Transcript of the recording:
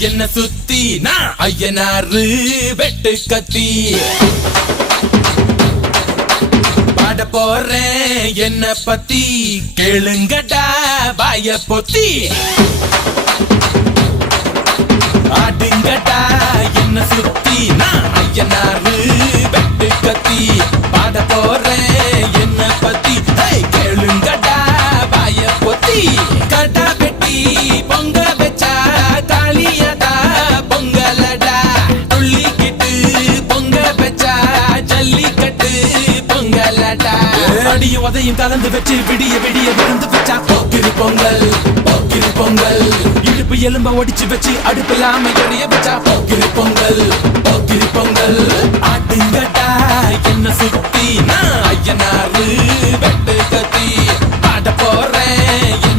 என்ன சுத்தி நான் ஐயனாரு வெட்டு கத்தி பாட போறேன் என்ன பத்தி கேளுங்கடா வாய பொத்தி ஆடுங்கடா என்ன சுத்தி நான் ஐயனாரு வெட்டு கத்தி பாட போறேன் என்ன பத்தி கேளுங்கடா வாய பொத்தி கடா வெட்டி பொங்க வச்சா காளியதா பொங்கலடா துள்ளிக்கிட்டு பொங்க வச்சா ஜல்லிக்கட்டு பொங்கலடா அடியும் உதையும் கலந்து வச்சு விடிய விடிய விழுந்து வச்சா போக்கிரி பொங்கல் போக்கிரி பொங்கல் இடுப்பு எலும்ப ஒடிச்சு வச்சு அடுப்பில்லாம எறிய வச்சா போக்கிரி பொங்கல் போக்கிரி பொங்கல் ஆடுங்கடா என்ன சுத்தி நான் ஐயனாரு வெட்டு கத்தி பாட போறேன்